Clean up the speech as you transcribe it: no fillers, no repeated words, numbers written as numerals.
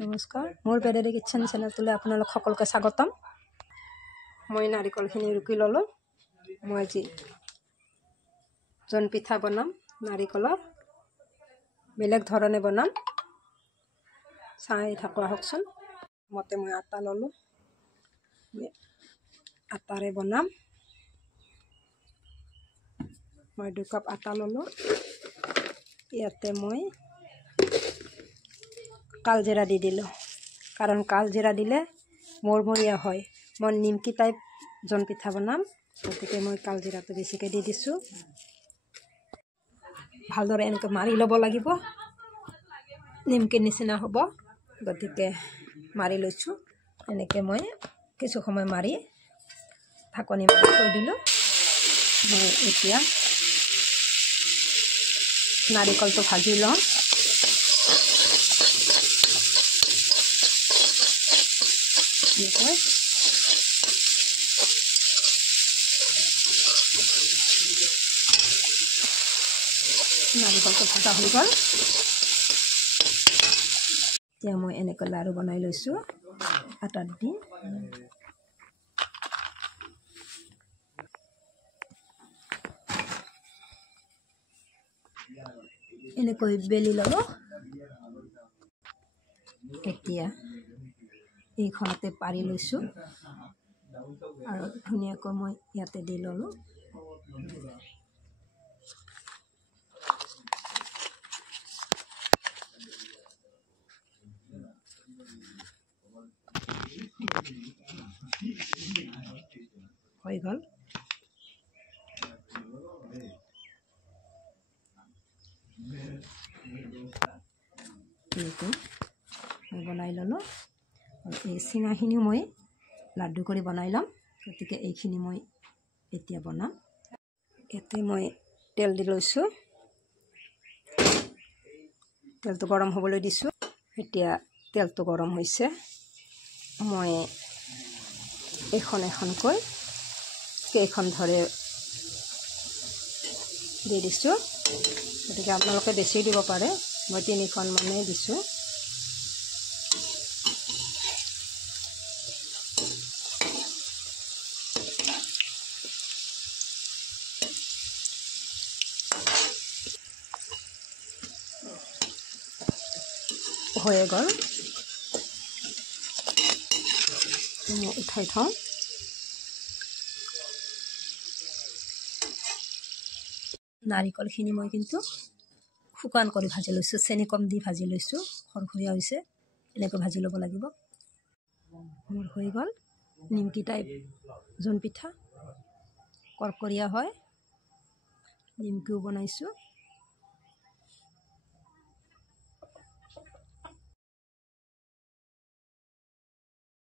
নমস্কাৰ, মোৰ বেডেৰী কিটচেন চেনেলটোলৈ আপোনালোক সকলোকে স্বাগতম। মই নাৰিকলখিনি ৰুকি ল'লোঁ। মই আজি জোনপিঠা বনাম, নাৰিকলৰ বেলেগ ধৰণে বনাম, চাই থাকোঁ আহকচোন। মতে মই আটা ল'লোঁ, আটাৰে বনাম। মই 2 কাপ আটা ল'লোঁ। ইয়াতে মই কালজিৰা দি দিলোঁ, কাৰণ কালজিৰা দিলে মৰমৰীয়া হয়। মই নিমকি টাইপ জোনপিঠা বনাম, গতিকে মই কালজিৰাটো বেছিকৈ দি দিছোঁ। ভালদৰে এনেকৈ মাৰি ল'ব লাগিব, নিমকিৰ নিচিনা হ'ব। গতিকে মাৰি লৈছোঁ। এনেকৈ মই কিছু সময় মাৰি ঢাকনি মাৰি থৈ দিলোঁ। মই এতিয়া নাৰিকলটো ভাজি লওঁ। নাৰিকলটো ভাজা হৈ গ'ল। এতিয়া মই এনেকৈ লাৰু বনাই লৈছোঁ আটাত দি। এনেকৈ বেলি ল'লোঁ। এতিয়া এইখনতে পাৰি লৈছোঁ আৰু ধুনীয়াকৈ মই ইয়াতে দি ল'লোঁ। হৈ গ'ল। এইটো মই বনাই ল'লোঁ আৰু এই চিঙাখিনিও মই লাড্ডু কৰি বনাই ল'ম। গতিকে এইখিনি মই এতিয়া বনাম। ইয়াতে মই তেল দি লৈছোঁ, তেলটো গৰম হ'বলৈ দিছোঁ। এতিয়া তেলটো গৰম হৈছে। মই এখন এখনকৈ কেইখন ধৰে দি দিছোঁ। গতিকে আপোনালোকে বেছিও দিব পাৰে, মই 3খন মানেই দিছোঁ। হৈয়ে গ'ল, উঠাই থওঁ। নাৰিকলখিনি মই কিন্তু শুকান কৰি ভাজি লৈছোঁ, চেনি কম দি ভাজি লৈছোঁ। খৰখৰীয়া হৈছে, এনেকৈ ভাজি ল'ব লাগিব। মোৰ হৈ গ'ল নিমকি টাইপ জোনপিঠা, কৰকৰীয়া হয়। নিমকিও বনাইছোঁ।